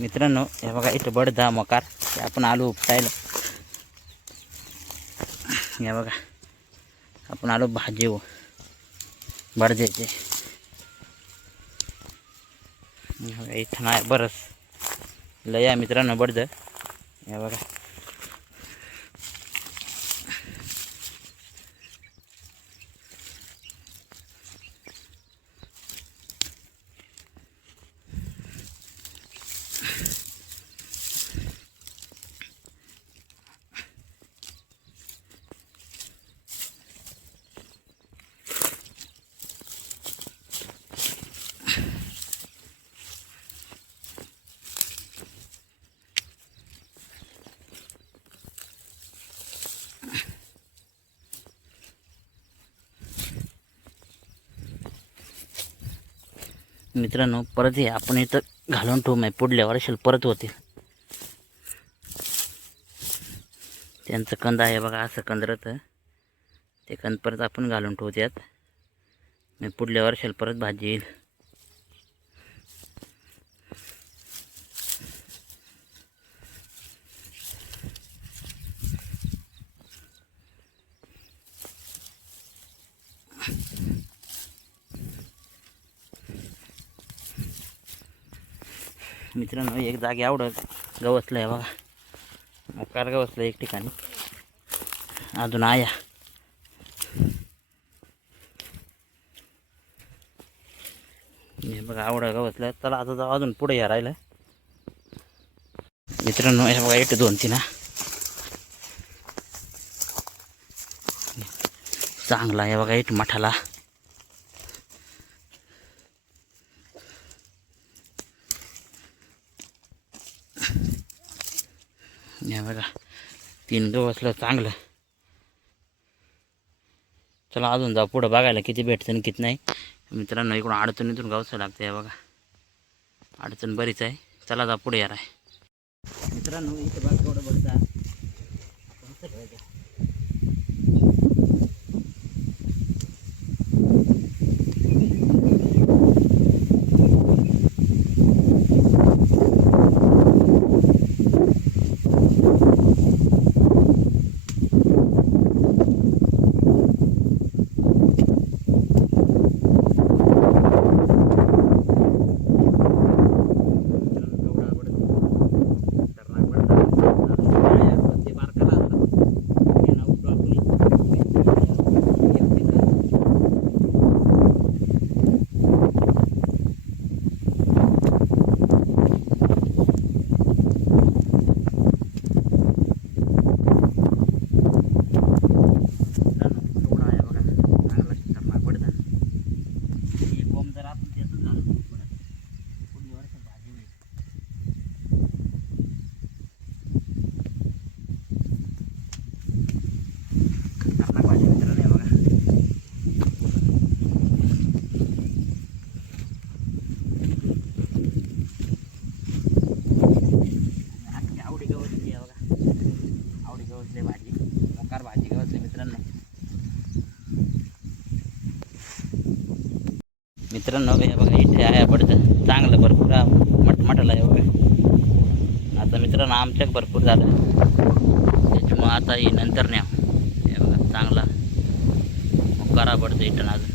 मित्रांनो हे बघा इथं बडदा मकार हे आपण आलो उपटायला. हे बघा आपण आलो भाजी व बडद्याचे. इथं नाही बरंच लय आहे मित्रांनो बडद. हे बघा मित्रांनो परत हे आपण इथं घालून ठेवू मग पुढल्या वर्षाला परत होतील. त्यांचं कंद आहे बघा असं कंदरत ते कंद परत आपण घालून ठेवू त्यात. मग पुढल्या वर्षाला परत भाजी येईल. मित्रांनो एक जागी आवडं गवसलं आहे बघा. मकार गवसलं एक ठिकाणी अजून आया. हे बघा आवडं गवसलं. चला आता जाऊ अजून पुढे या राहिलं. मित्रांनो हे बघा इथं 2-3 चांगला आहे बघा इथं मठाला. हे बघा 3 गवसलं चांगलं. चला अजून जाऊ पुढं बघायला किती भेटतं आणि किती नाही. मित्रांनो इकडून अडचणीतून गावचं लागतं. हे बघा अडचण बरीच आहे. चला जा पुढे यार आहे. मित्रांनो इथं बघा केवढं बघता. मित्रांनो हे बघा इथे आहे पडतं चांगलं भरपूर मटमटलं आहे बघा. आता मित्रांनो आमच्याक भरपूर झालं त्याच्यामुळं आता ही नंतर न्या. हे बघा चांगला करा पडतं इथं अजून.